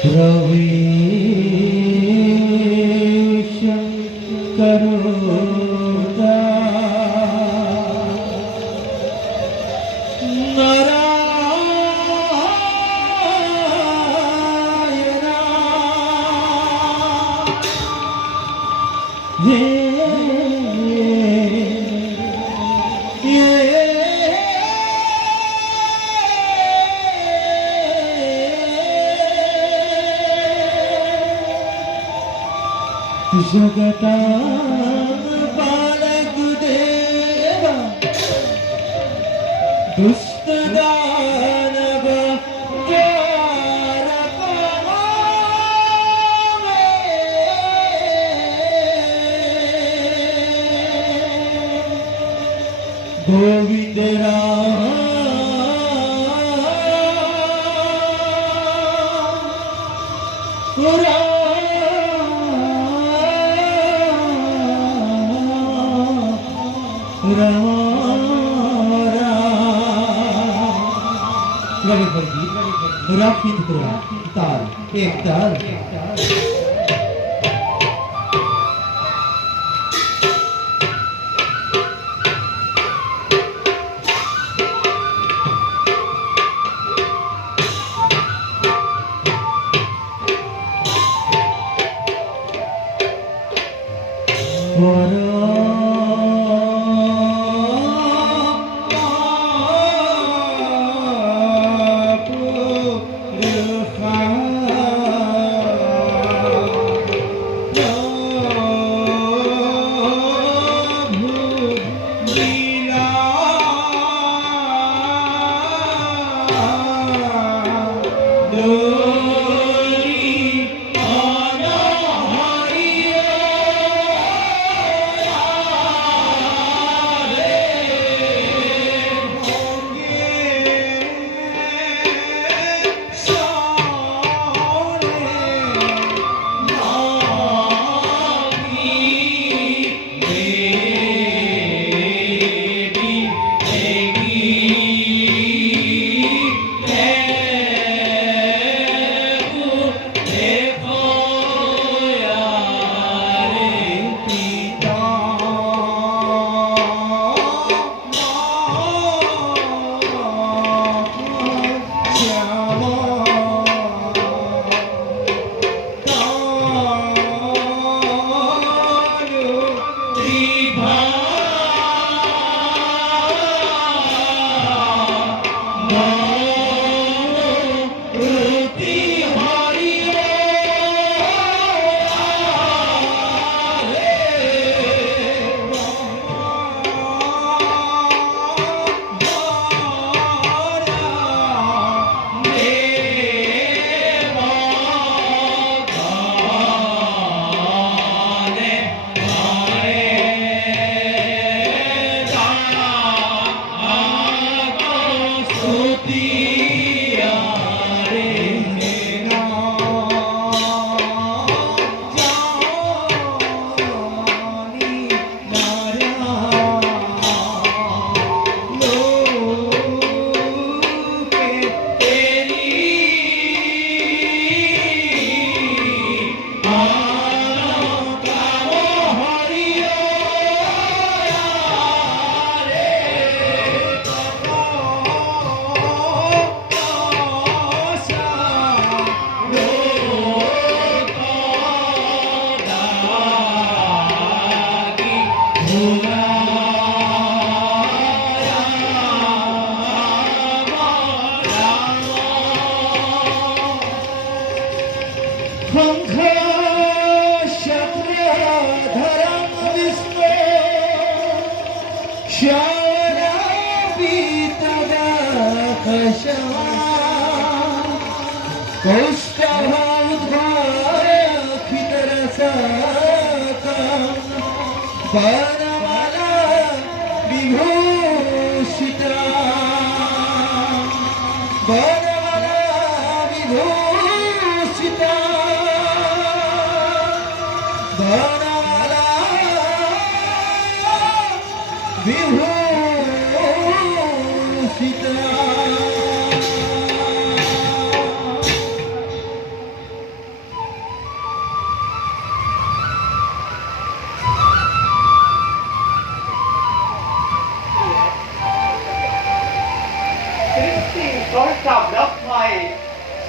प्रवेश करोदा नारायणा हे जगता बालक देवा दुष्ट दानव गोविंद राम राखी ताल एक ताल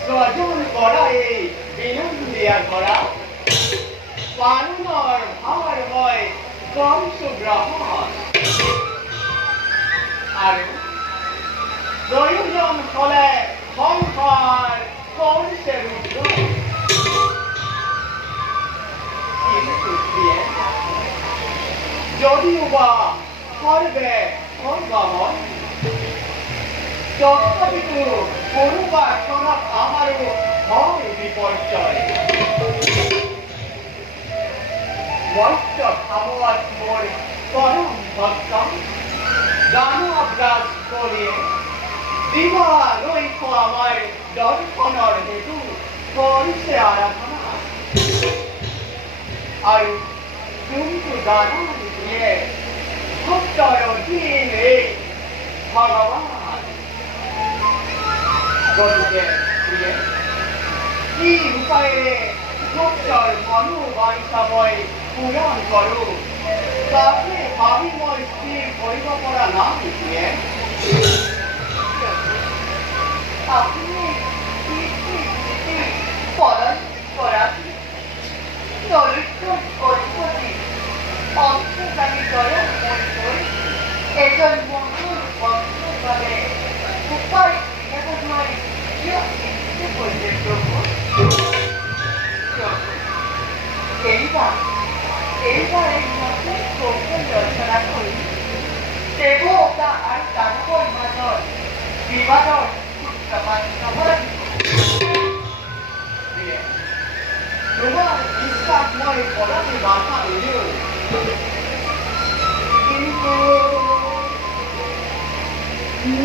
গজন গড়ায় বিনন্দিয়া গড়া পানুনর ভার হয় কংস গ্রহণ আর প্রয়োজন হলে সংসার কংসের উদ্যোগ কিন্তু যদিও বা করবে করবামন তথাপিতো করুবার সনক আমারও হয় বিপর্যয় বৈশ্য ভাবত মোর পরম ভক্তম দানবরাজ বলিয়ে দিবা রইখ আমার দর্শনৰ হেতু কৰিছে আৰাধনা আৰু যোনটো দান দিয়ে ভক্তৰ অধীন এই ভগৱান গতিকে প্ৰিয়ে কি উপায়েৰে ভক্তৰ মনোবাঞ্ছা মই পূৰণ কৰোঁ তাকে ভাবি মই স্থিৰ কৰিব পৰা নাই প্ৰিয়ে আপনি পলন করাতে দরিদ্র অধিপতি অন্তর্গামী দয়া মন করে এজন বন্ধুর বন্ধুভাবে উপায় বিবেকময় চিরস্মৃতিতে করলেন প্রভু এইবার এই নতুন কৌশল রচনা করি দেবতা আর দানবর মাজর বিবাদর তোমার বিশ্বাসময় পদাতে বাধা রইলেও কিন্তু Na